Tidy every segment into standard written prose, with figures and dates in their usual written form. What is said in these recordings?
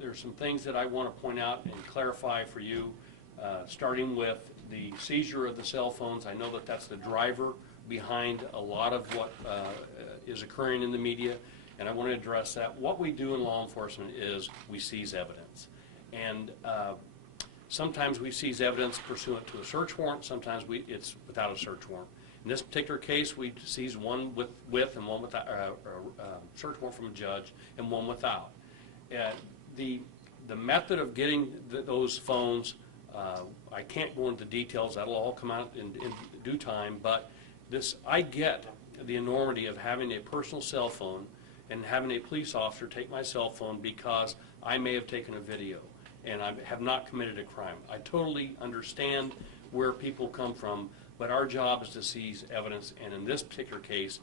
there's some things that I want to point out and clarify for you, starting with the seizure of the cell phones. I know that that's the driver behind a lot of what is occurring in the media, and I want to address that. What we do in law enforcement is we seize evidence. And sometimes we seize evidence pursuant to a search warrant, sometimes it's without a search warrant. In this particular case, we seized one with and one without, search warrant from a judge, and one without. The method of getting those phones, I can't go into details, that'll all come out in due time, but I get the enormity of having a personal cell phone and having a police officer take my cell phone because I may have taken a video and I have not committed a crime. I totally understand where people come from, but our job is to seize evidence, and in this particular case,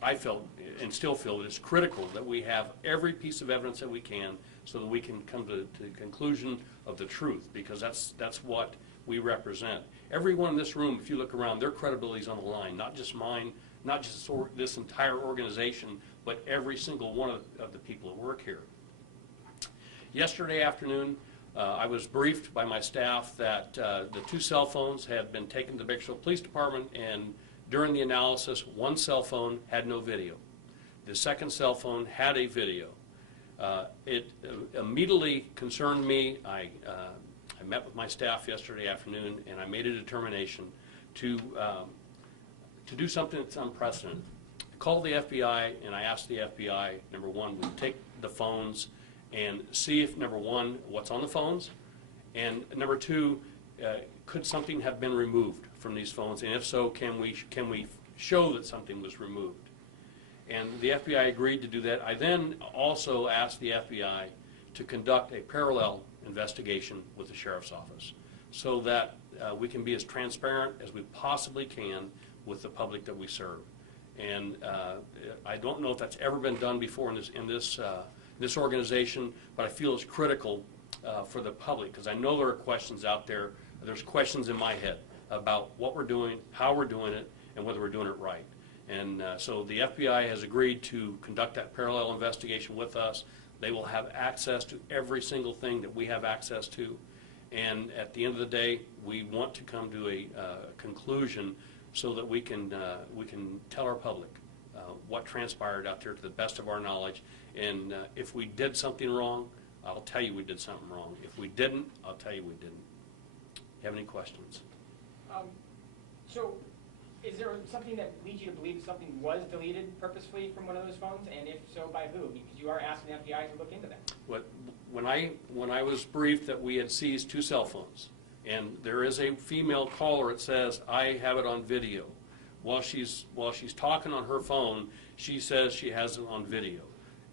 I felt and still feel that it's critical that we have every piece of evidence that we can so that we can come to the conclusion of the truth, because that's what we represent. Everyone in this room, if you look around, their credibility is on the line, not just mine, not just this entire organization, but every single one of the people that work here. Yesterday afternoon, I was briefed by my staff that the 2 cell phones had been taken to the Bakersfield Police Department, and during the analysis, 1 cell phone had no video. The second cell phone had a video. It immediately concerned me. I met with my staff yesterday afternoon, and I made a determination to do something that's unprecedented. I called the FBI, and I asked the FBI, number one, would take the phones and see if, number one, what's on the phones, and number two, could something have been removed from these phones, and if so, can we show that something was removed? And the FBI agreed to do that. I then also asked the FBI to conduct a parallel investigation with the Sheriff's Office so that we can be as transparent as we possibly can with the public that we serve. And I don't know if that's ever been done before in this organization, but I feel it's critical for the public, because I know there are questions out there. There's questions in my head about what we're doing, how we're doing it, and whether we're doing it right. And so the FBI has agreed to conduct that parallel investigation with us. They will have access to every single thing that we have access to. And at the end of the day, we want to come to a conclusion so that we can tell our public what transpired out there to the best of our knowledge. And if we did something wrong, I'll tell you we did something wrong. If we didn't, I'll tell you we didn't. You have any questions? So is there something that leads you to believe something was deleted purposefully from one of those phones, and if so, by who? Because you are asking the FBI to look into that. When I was briefed that we had seized 2 cell phones, and there is a female caller that says, I have it on video. While she's talking on her phone, she says she has it on video.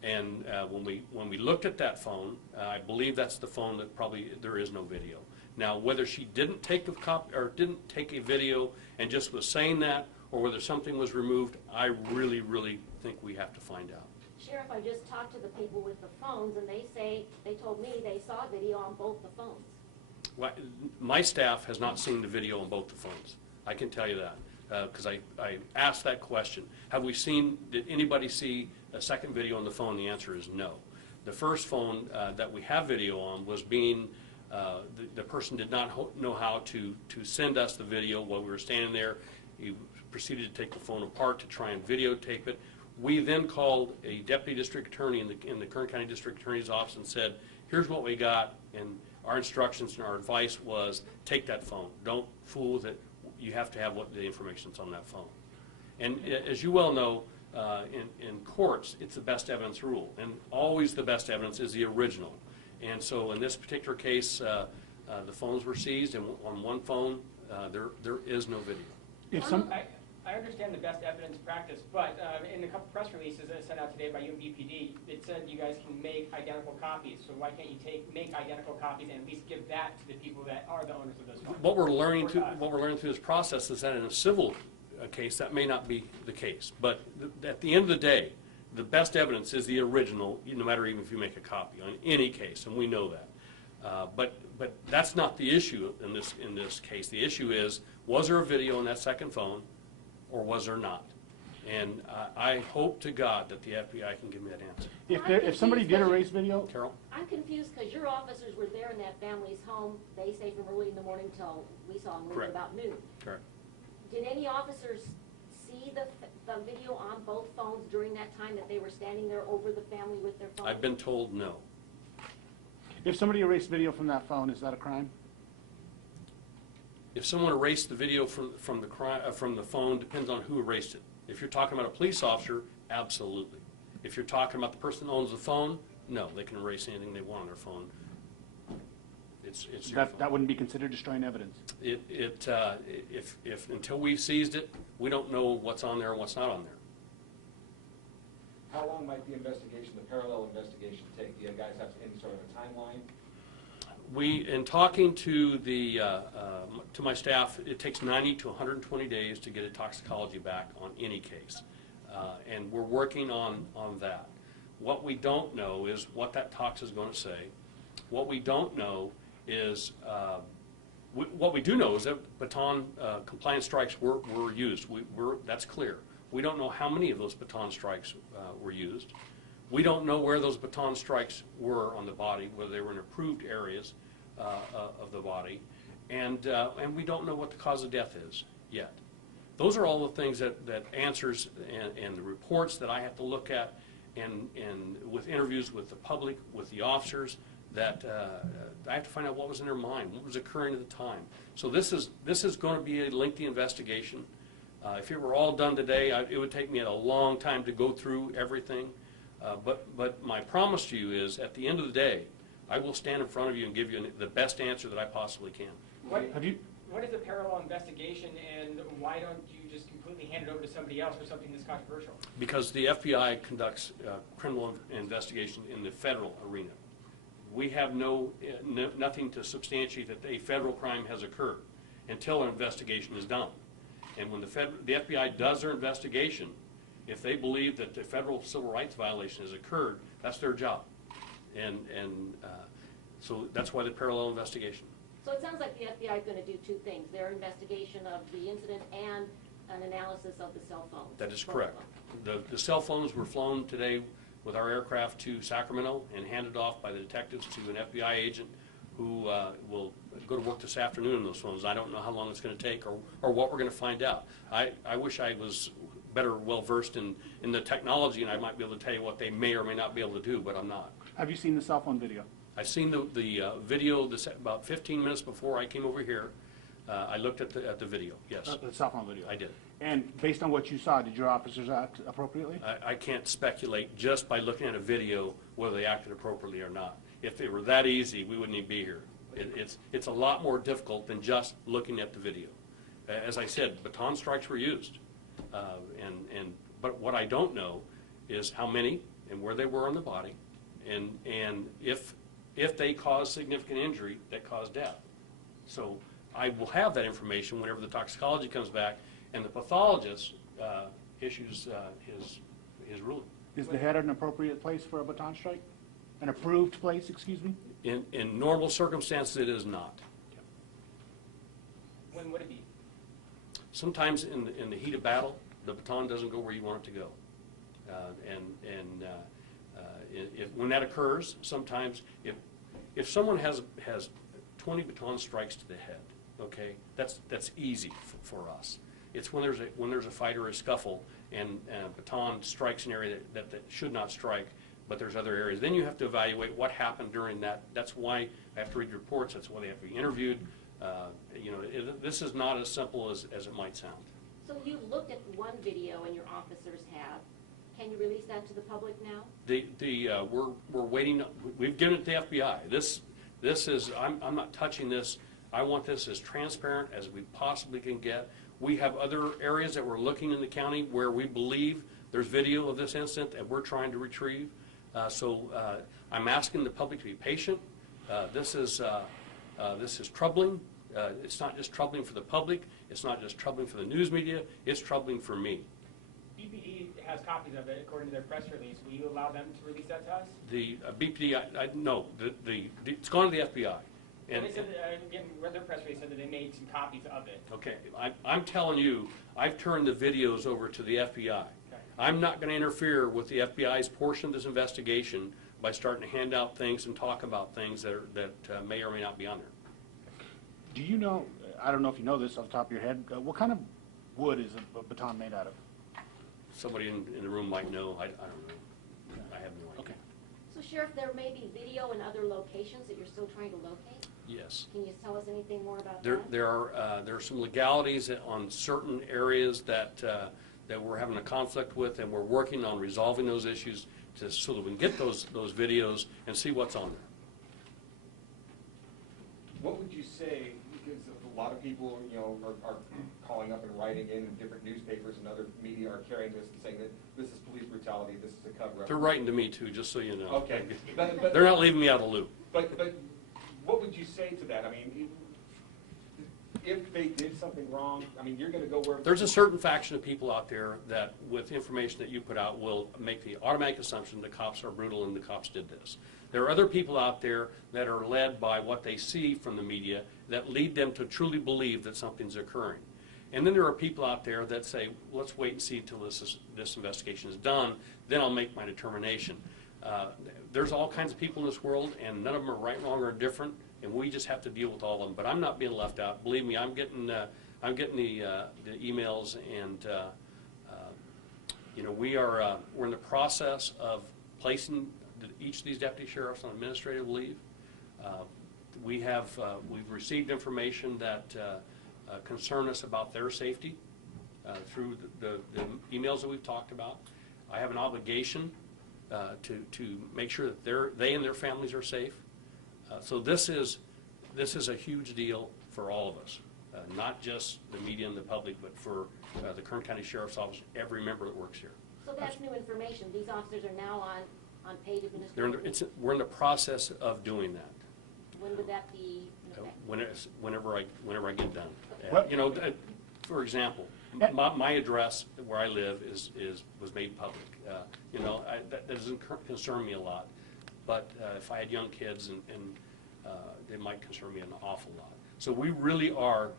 And when we looked at that phone, I believe that's the phone that probably there is no video. Now, whether she didn't take a video and just was saying that, or whether something was removed, I really, really think we have to find out. Sheriff, I just talked to the people with the phones, and they told me they saw video on both the phones. Well, my staff has not seen the video on both the phones. I can tell you that, because I asked that question. Did anybody see a second video on the phone? The answer is no. The first phone that we have video on was being, the person did not know how to send us the video while we were standing there. He proceeded to take the phone apart to try and videotape it. We then called a deputy district attorney in the Kern County District Attorney's Office and said, here's what we got, and our instructions and our advice was take that phone. Don't fool with it. You have to have what the information's on that phone. And as you well know, in courts, it's the best evidence rule, and always the best evidence is the original. And so in this particular case, the phones were seized, and on one phone, there is no video. I understand the best evidence practice, but in a couple press releases that I sent out today by UMBPD, it said you guys can make identical copies. So why can't you make identical copies and at least give that to the people that are the owners of those phones? What we're learning through this process is that in a civil case, that may not be the case. But at the end of the day, the best evidence is the original, no matter even if you make a copy on any case, and we know that. But that's not the issue in this case. The issue is, was there a video on that second phone, or was there not? And I hope to God that the FBI can give me that answer. If somebody did erase video, Carol? I'm confused because your officers were there in that family's home, they say from early in the morning till we saw them leave Correct. about noon. Correct. Did any officers see the video on both phones during that time that they were standing there over the family with their phones? I've been told no. if somebody erased video from that phone, is that a crime? If someone erased the video from the phone, depends on who erased it. If you're talking about a police officer, absolutely. If you're talking about the person that owns the phone, no, they can erase anything they want on their phone. It's your phone. That wouldn't be considered destroying evidence. If until we've seized it, we don't know what's on there and what's not on there. How long might the investigation, the parallel investigation, take? Do you guys have any sort of a timeline? In talking to to my staff, it takes 90 to 120 days to get a toxicology back on any case, and we're working on that. What we don't know is what that tox is going to say. What we don't know is what we do know is that baton compliance strikes were used. That's clear. We don't know how many of those baton strikes were used. We don't know where those baton strikes were on the body, whether they were in approved areas of the body, and we don't know what the cause of death is yet. Those are all the things that answers and the reports that I have to look at, and with interviews with the public, with the officers, that I have to find out what was in their mind, what was occurring at the time. So this is going to be a lengthy investigation. If it were all done today, it would take me a long time to go through everything. But my promise to you is, at the end of the day, I will stand in front of you and give you the best answer that I possibly can. What is a parallel investigation, and why don't you just completely hand it over to somebody else for something this controversial? Because the FBI conducts criminal investigation in the federal arena. We have nothing to substantiate that a federal crime has occurred until an investigation is done. And when the FBI does their investigation, if they believe that the federal civil rights violation has occurred, that's their job. And so that's why the parallel investigation. So it sounds like the FBI is going to do two things, their investigation of the incident and an analysis of the cell phones. That is correct. The cell phones were flown today with our aircraft to Sacramento and handed off by the detectives to an FBI agent who will go to work this afternoon on those phones. I don't know how long it's going to take or what we're going to find out. I wish I was better well-versed in the technology, and I might be able to tell you what they may or may not be able to do, but I'm not. Have you seen the cell phone video? I've seen the video about 15 minutes before I came over here. I looked at the video, yes. The cell phone video? I did. And based on what you saw, did your officers act appropriately? I can't speculate just by looking at a video whether they acted appropriately or not. If it were that easy, we wouldn't even be here. It's a lot more difficult than just looking at the video. As I said, baton strikes were used. But what I don't know is how many and where they were on the body, and if they caused significant injury that caused death. So I will have that information whenever the toxicology comes back and the pathologist issues his ruling. Is the head an appropriate place for a baton strike? An approved place, excuse me? In normal circumstances, it is not. When would it be? Sometimes in the heat of battle, the baton doesn't go where you want it to go. When that occurs, sometimes if someone has 20 baton strikes to the head, okay, that's easy for us. It's when there's a fight or a scuffle and a baton strikes an area that should not strike, but there's other areas. Then you have to evaluate what happened during that. That's why I have to read reports. That's why they have to be interviewed. This is not as simple as it might sound. So you've looked at one video and your officers have. Can you release that to the public now? We're waiting. We've given it to the FBI. This is. I'm not touching this. I want this as transparent as we possibly can get. We have other areas that we're looking in the county where we believe there's video of this incident that we're trying to retrieve. So I'm asking the public to be patient. This is troubling. It's not just troubling for the public. It's not just troubling for the news media. It's troubling for me. BPD has copies of it according to their press release. Will you allow them to release that to us? The BPD, no. It's gone to the FBI. And And, they said, again, read their press release said that they made some copies of it. okay, I'm telling you, I've turned the videos over to the FBI. Okay. I'm not going to interfere with the FBI's portion of this investigation by starting to hand out things and talk about things that may or may not be on there. Do you know, I don't know if you know this off the top of your head, what kind of wood is a baton made out of? Somebody in the room might know. I don't know. I have no idea. Okay. So Sheriff, there may be video in other locations that you're still trying to locate? Yes. Can you tell us anything more about There that? are some legalities on certain areas that we're having a conflict with, and we're working on resolving those issues so that we can get those videos and see what's on there. What would you say, because a lot of people, you know, are calling up and writing in different newspapers and other media are carrying this and saying that this is police brutality, this is a cover-up. They're writing to me too, just so you know. Okay. But They're not leaving me out of the loop. But what would you say to that? I mean, if they did something wrong, I mean, you're going to go where... There's a certain faction of people out there that, with information that you put out, will make the automatic assumption the cops are brutal and the cops did this. There are other people out there that are led by what they see from the media that lead them to truly believe that something's occurring. And then there are people out there that say, let's wait and see until this investigation is done, then I'll make my determination. There's all kinds of people in this world, and none of them are right, wrong, or indifferent, and we just have to deal with all of them. But I'm not being left out. Believe me, I'm getting the emails, and you know, we're in the process of placing each of these deputy sheriffs on administrative leave. We've received information that concern us about their safety through the emails that we've talked about. I have an obligation to make sure that they and their families are safe. So this is a huge deal for all of us, not just the media and the public, but for the Kern County Sheriff's Office, every member that works here. So that's new information. These officers are now on paid administrative. We're in the process of doing that. When would that be in effect? Whenever I get done. What- You know, for example, my address where I live was made public. You know, that doesn't concern me a lot, but if I had young kids, and they might concern me an awful lot. So we really are.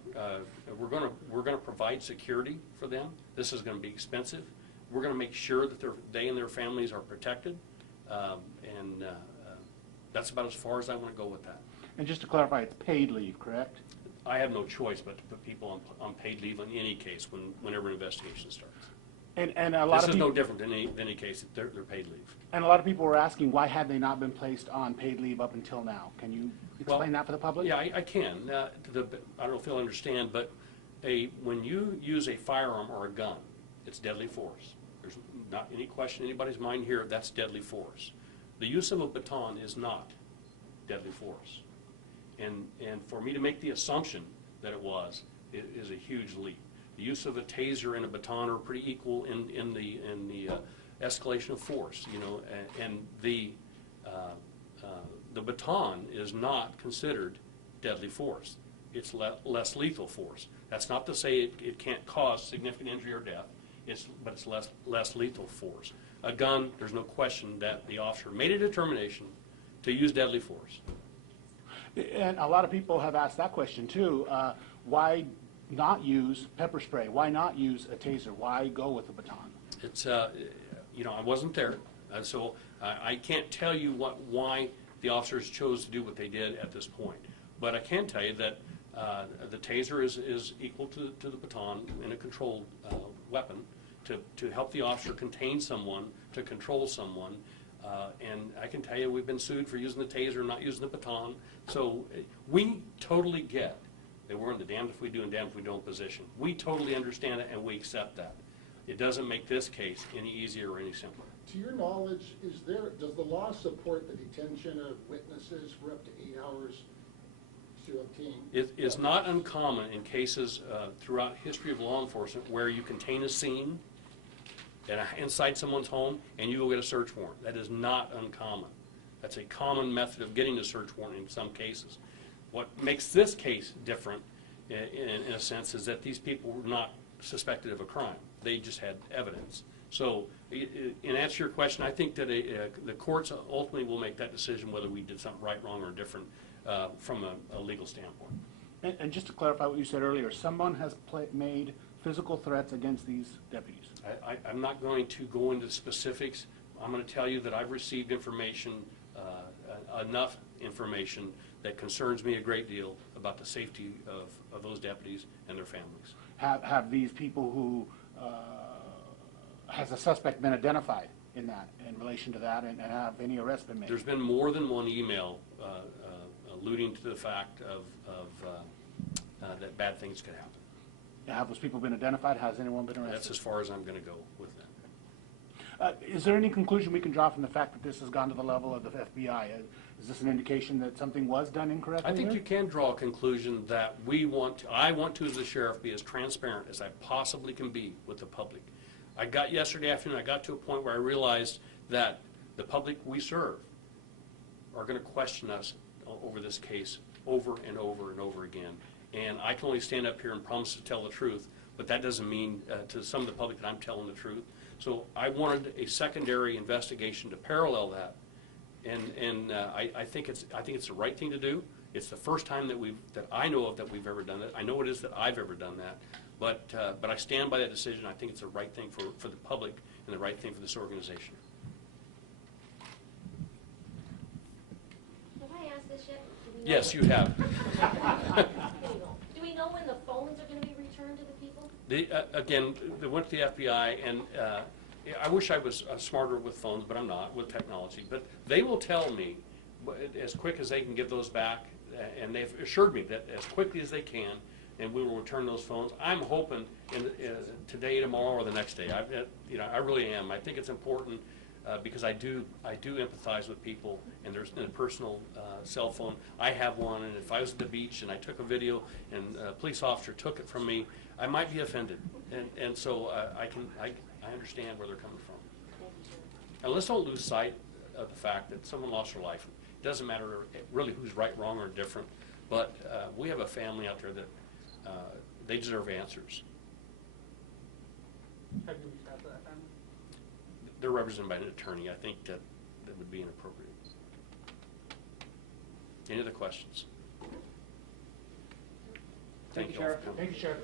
We're going to provide security for them. This is going to be expensive. We're going to make sure that they and their families are protected, and that's about as far as I want to go with that. And just to clarify, it's paid leave, correct? I have no choice but to put people on paid leave in any case whenever an investigation starts. And a lot This of is people, no different than any case. They're paid leave. and a lot of people were asking why had they not been placed on paid leave up until now? Can you explain that for the public? Yeah, I can. I don't know if you'll understand, but when you use a firearm or a gun, it's deadly force. There's not any question in anybody's mind here, that's deadly force. The use of a baton is not deadly force. And for me to make the assumption that it is a huge leap. The use of a taser and a baton are pretty equal in the escalation of force, you know, and the baton is not considered deadly force. It's less lethal force. That's not to say it can't cause significant injury or death, but it's less lethal force. A gun, there's no question that the officer made a determination to use deadly force. And a lot of people have asked that question too. Why not use pepper spray? Why not use a taser? Why go with a baton? It's, you know, I wasn't there, so I can't tell you why the officers chose to do what they did at this point. But I can tell you that the taser is equal to the baton in a controlled weapon to help the officer contain someone, to control someone. And I can tell you we've been sued for using the taser and not using the baton. So we totally get that we're in the damned if we do and damned if we don't position. We totally understand it and we accept that. It doesn't make this case any easier or any simpler. To your knowledge, does the law support the detention of witnesses for up to 8 hours to obtain? It's not uncommon in cases throughout history of law enforcement where you contain a scene inside someone's home and you go get a search warrant. That is not uncommon. That's a common method of getting a search warrant in some cases. What makes this case different, in a sense, is that these people were not suspected of a crime. They just had evidence. So, in answer to your question, I think that the courts ultimately will make that decision whether we did something right, wrong, or different from a legal standpoint. And just to clarify what you said earlier, someone has made physical threats against these deputies. I'm not going to go into specifics. I'm going to tell you that I've received information, enough information that concerns me a great deal about the safety of those deputies and their families. Have these people who, has a suspect been identified in relation to that, and have any arrests been made? There's been more than one email alluding to the fact that bad things could happen. Have those people been identified? Has anyone been arrested? That's as far as I'm going to go with that. Is there any conclusion we can draw from the fact that this has gone to the level of the FBI? Is this an indication that something was done incorrectly? I think here? you can draw a conclusion that I want to, as the sheriff, be as transparent as I possibly can be with the public. Yesterday afternoon, I got to a point where I realized that the public we serve are going to question us over this case over and over and over again. And I can only stand up here and promise to tell the truth, but that doesn't mean to some of the public that I'm telling the truth. So I wanted a secondary investigation to parallel that, and I think it's the right thing to do. It's the first time that I know of that we've ever done it. I know it is that I've ever done that, but I stand by that decision. I think it's the right thing for the public and the right thing for this organization. Have I asked this yet? Yes, you have. Do we know when the phones are going to be returned to the people? Again, they went to the FBI, and I wish I was smarter with phones, but I'm not, with technology. But they will tell me as quick as they can get those back, and they've assured me that as quickly as they can, and we will return those phones. I'm hoping today, tomorrow, or the next day. I really am. I think it's important because I do empathize with people, and there's a personal cell phone. I have one, and if I was at the beach and I took a video and a police officer took it from me, I might be offended, and so I understand where they're coming from. And let's don't lose sight of the fact that someone lost their life. It doesn't matter really who's right, wrong, or different, but we have a family out there that they deserve answers. Have you reached out to that family? They're represented by an attorney. I think that would be inappropriate. Any other questions? Thank you, all for Sheriff. coming. Thank you, Sheriff.